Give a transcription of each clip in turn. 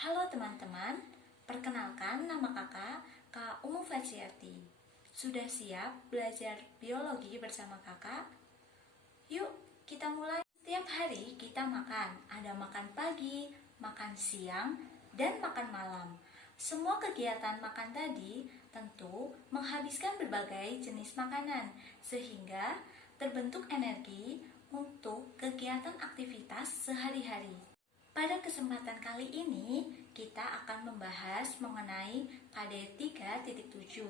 Halo teman-teman, perkenalkan nama kakak, Kak Umu Fajiati. Sudah siap belajar biologi bersama kakak? Yuk, kita mulai. Setiap hari kita makan, ada makan pagi, makan siang, dan makan malam. Semua kegiatan makan tadi tentu menghabiskan berbagai jenis makanan, sehingga terbentuk energi untuk kegiatan aktivitas sehari-hari. Pada kesempatan kali ini, kita akan membahas mengenai KD 3.7,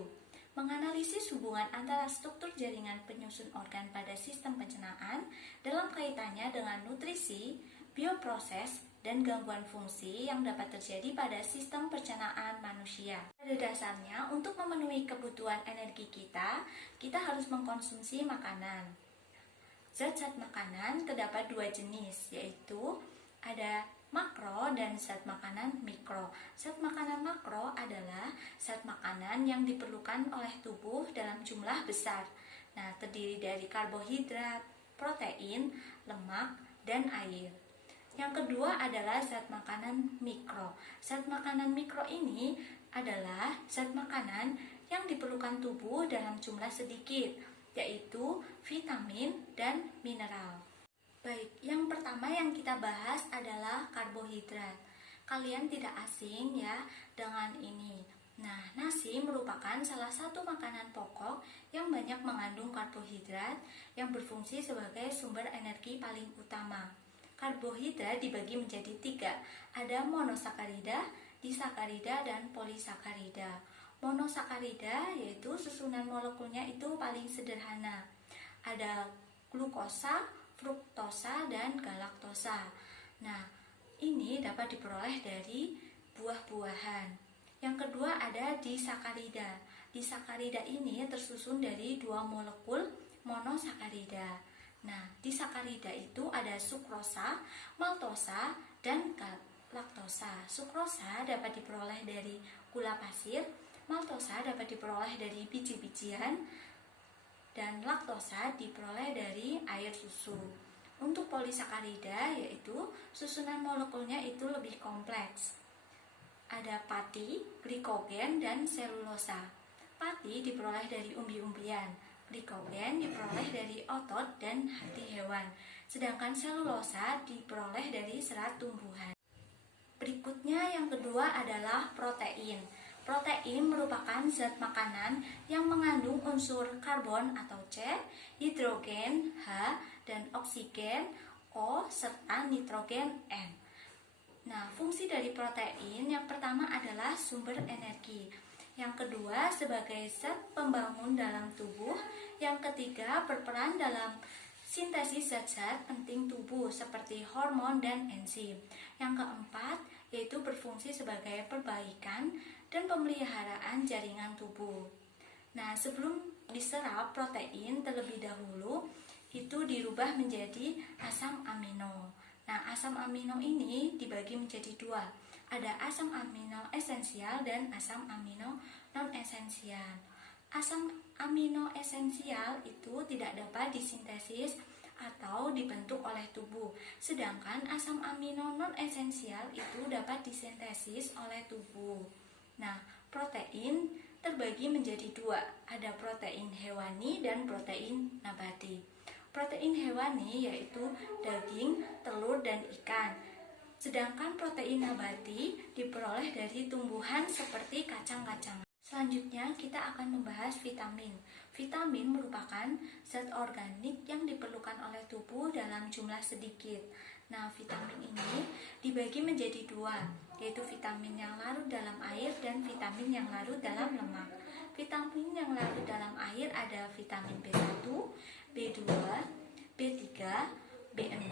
menganalisis hubungan antara struktur jaringan penyusun organ pada sistem pencernaan dalam kaitannya dengan nutrisi, bioproses, dan gangguan fungsi yang dapat terjadi pada sistem pencernaan manusia. Pada dasarnya, untuk memenuhi kebutuhan energi kita harus mengkonsumsi makanan. Zat-zat makanan terdapat dua jenis, yaitu ada makro dan zat makanan mikro. Zat makanan makro adalah zat makanan yang diperlukan oleh tubuh dalam jumlah besar. Nah, terdiri dari karbohidrat, protein, lemak, dan air. Yang kedua adalah zat makanan mikro. Zat makanan mikro ini adalah zat makanan yang diperlukan tubuh dalam jumlah sedikit, yaitu vitamin dan mineral. Baik, yang pertama yang kita bahas adalah karbohidrat. Kalian tidak asing ya dengan ini. Nah, nasi merupakan salah satu makanan pokok yang banyak mengandung karbohidrat yang berfungsi sebagai sumber energi paling utama. Karbohidrat dibagi menjadi 3, ada monosakarida, disakarida, dan polisakarida. Monosakarida yaitu susunan molekulnya itu paling sederhana. Ada glukosa, fruktosa, dan galaktosa. Nah, ini dapat diperoleh dari buah-buahan. Yang kedua ada disakarida. Disakarida ini tersusun dari 2 molekul monosakarida. Nah, disakarida itu ada sukrosa, maltosa, dan galaktosa. Sukrosa dapat diperoleh dari gula pasir, maltosa dapat diperoleh dari biji-bijian, dan laktosa diperoleh dari air susu. Untuk polisakarida yaitu susunan molekulnya itu lebih kompleks. Ada pati, glikogen, dan selulosa. Pati diperoleh dari umbi-umbian, glikogen diperoleh dari otot dan hati hewan, sedangkan selulosa diperoleh dari serat tumbuhan. Berikutnya yang kedua adalah protein. Protein merupakan zat makanan yang mengandung unsur karbon atau C, hidrogen H, dan oksigen O, serta nitrogen N. Nah, fungsi dari protein yang pertama adalah sumber energi. Yang kedua sebagai zat pembangun dalam tubuh. Yang ketiga berperan dalam sintesis zat-zat penting tubuh seperti hormon dan enzim. Yang keempat yaitu berfungsi sebagai perbaikan dan pemeliharaan jaringan tubuh. Nah, sebelum diserap protein terlebih dahulu itu dirubah menjadi asam amino. Nah, asam amino ini dibagi menjadi 2. Ada asam amino esensial dan asam amino non-esensial. Asam amino esensial itu tidak dapat disintesis atau dibentuk oleh tubuh, sedangkan asam amino non-esensial itu dapat disintesis oleh tubuh. Nah, protein terbagi menjadi 2, ada protein hewani dan protein nabati. Protein hewani yaitu daging, telur, dan ikan. Sedangkan protein nabati diperoleh dari tumbuhan seperti kacang-kacangan. Selanjutnya kita akan membahas vitamin. Vitamin merupakan zat organik yang diperlukan oleh tubuh dalam jumlah sedikit. Nah, vitamin ini dibagi menjadi 2, yaitu vitamin yang larut dalam air dan vitamin yang larut dalam lemak. Vitamin yang larut dalam air ada vitamin B1, B2, B3, B6,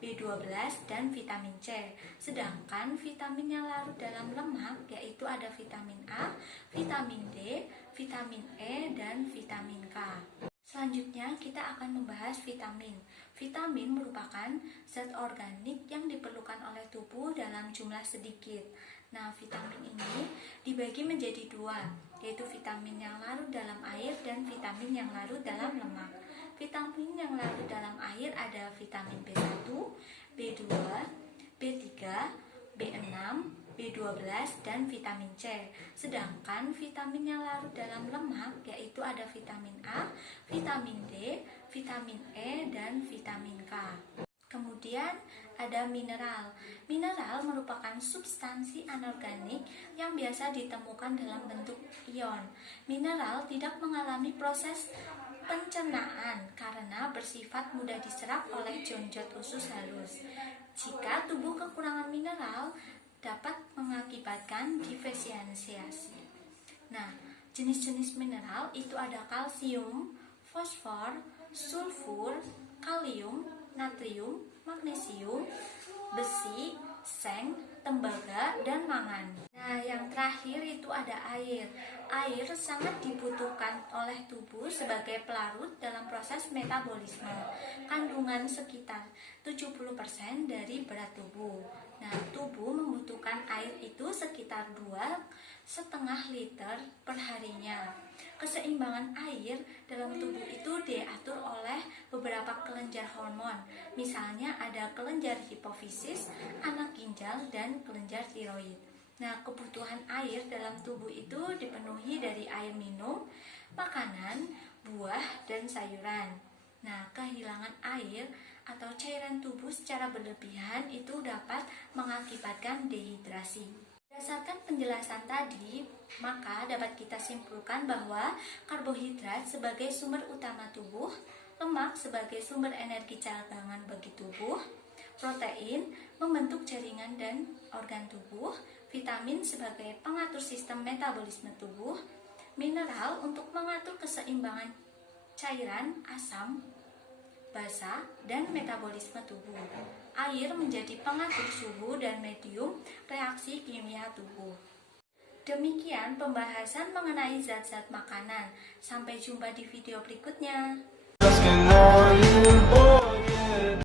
B12, dan vitamin C. Sedangkan vitamin yang larut dalam lemak yaitu ada vitamin A, vitamin D, vitamin E, dan vitamin K. Selanjutnya kita akan membahas vitamin. Vitamin merupakan zat organik yang diperlukan oleh tubuh dalam jumlah sedikit. Nah, vitamin ini dibagi menjadi 2, yaitu vitamin yang larut dalam air dan vitamin yang larut dalam lemak. Vitamin yang larut dalam air ada vitamin B1, B2, B3, B6, B12, dan vitamin C. Sedangkan vitamin yang larut dalam lemak yaitu ada vitamin A, vitamin D, vitamin E, dan vitamin K. Kemudian ada mineral. Mineral merupakan substansi anorganik yang biasa ditemukan dalam bentuk ion. Mineral tidak mengalami proses pencernaan karena bersifat mudah diserap oleh jonjot usus halus. Jika tubuh kekurangan mineral, dapat mengakibatkan defisiensi. Nah, jenis-jenis mineral itu ada kalsium, fosfor, sulfur, kalium, natrium, magnesium, besi, seng, tembaga, dan mangan. Nah, yang terakhir itu ada air. Air sangat dibutuhkan oleh tubuh sebagai pelarut dalam proses metabolisme. Kandungan sekitar 70% dari berat tubuh. Nah, tubuh membutuhkan air itu sekitar 2,5 liter per harinya. Keseimbangan air dalam tubuh itu diatur oleh beberapa kelenjar hormon. Misalnya ada kelenjar hipofisis, anak ginjal, dan kelenjar tiroid. Nah, kebutuhan air dalam tubuh itu dipenuhi dari air minum, makanan, buah, dan sayuran. Nah, kehilangan air atau cairan tubuh secara berlebihan itu dapat mengakibatkan dehidrasi. Berdasarkan penjelasan tadi, maka dapat kita simpulkan bahwa karbohidrat sebagai sumber utama tubuh, lemak sebagai sumber energi cadangan bagi tubuh, protein membentuk jaringan dan organ tubuh, vitamin sebagai pengatur sistem metabolisme tubuh, mineral untuk mengatur keseimbangan cairan, asam, basa, dan metabolisme tubuh. Air menjadi pengatur suhu dan medium reaksi kimia tubuh. Demikian pembahasan mengenai zat-zat makanan. Sampai jumpa di video berikutnya.